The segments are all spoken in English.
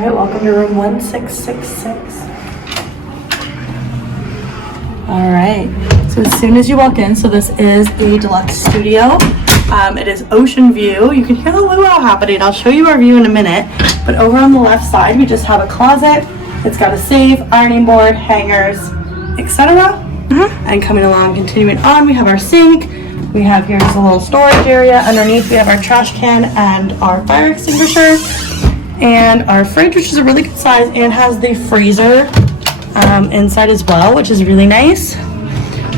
right, welcome to room 1666. All right, so as soon as you walk in, so this is the deluxe studio. It is ocean view. You can hear the luau happening. I'll show you our view in a minute. But over on the left side, we just have a closet. It's got a safe, ironing board, hangers, etc. And coming along, continuing on, we have our sink. We have here's a little storage area. Underneath, we have our trash can and our fire extinguisher. And our fridge, which is a really good size and has the freezer inside as well, which is really nice.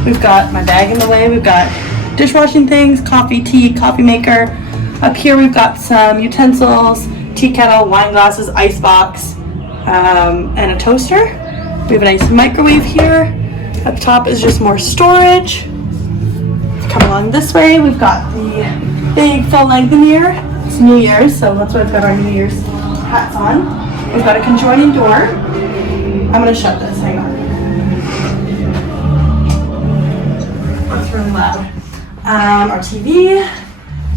We've got my bag in the way. We've got dishwashing things, coffee, tea, coffee maker. Up here we've got some utensils, tea kettle, wine glasses, ice box, and a toaster. We have a nice microwave here. Up top is just more storage. Come along this way, we've got the big full-length mirror. It's New Year's, so that's why we've got our New Year's hats on. We've got a conjoining door. I'm gonna shut this, hang on. It's really loud. Our TV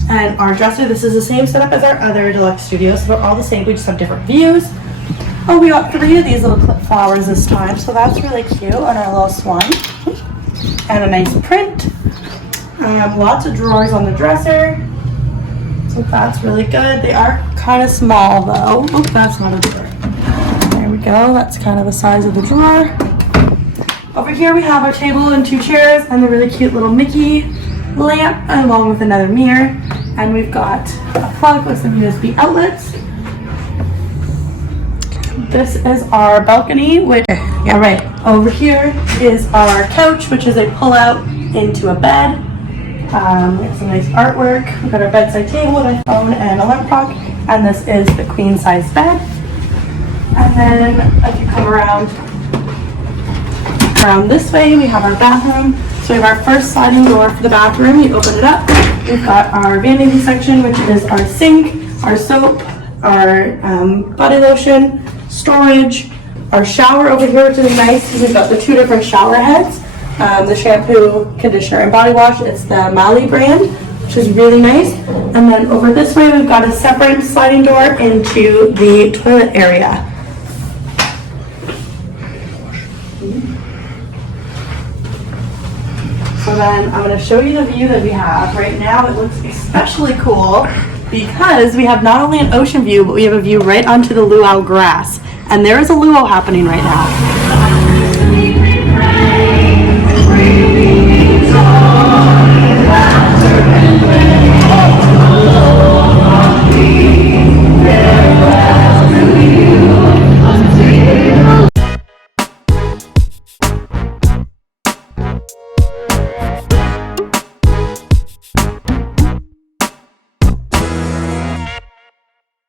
and our dresser. This is the same setup as our other deluxe studios, so they're all the same, we just have different views. Oh, we got 3 of these little clip flowers this time, so that's really cute on our little swan. And a nice print. Lots of drawers on the dresser, so that's really good. They are kind of small though. Oh, that's not a drawer. There we go, that's kind of the size of the drawer. Over here we have our table and 2 chairs and the really cute little Mickey lamp along with another mirror, and we've got a plug with some USB outlets. This is our balcony, which all right, over here is our couch, which is a pull-out into a bed. We have some nice artwork. We've got our bedside table with a phone and a lamp clock, and this is the queen size bed. And then if you come around this way, we have our bathroom. So we have our first sliding door for the bathroom. You open it up. We've got our vanity section, which is our sink, our soap, our body lotion, storage, our shower over here, which is nice because we've got the 2 different shower heads, the shampoo, conditioner, and body wash. It's the Mali brand, which is really nice. And then over this way, we've got a separate sliding door into the toilet area. So then I'm going to show you the view that we have. Right now it looks especially cool because we have not only an ocean view, but we have a view right onto the luau grass. And there is a luau happening right now.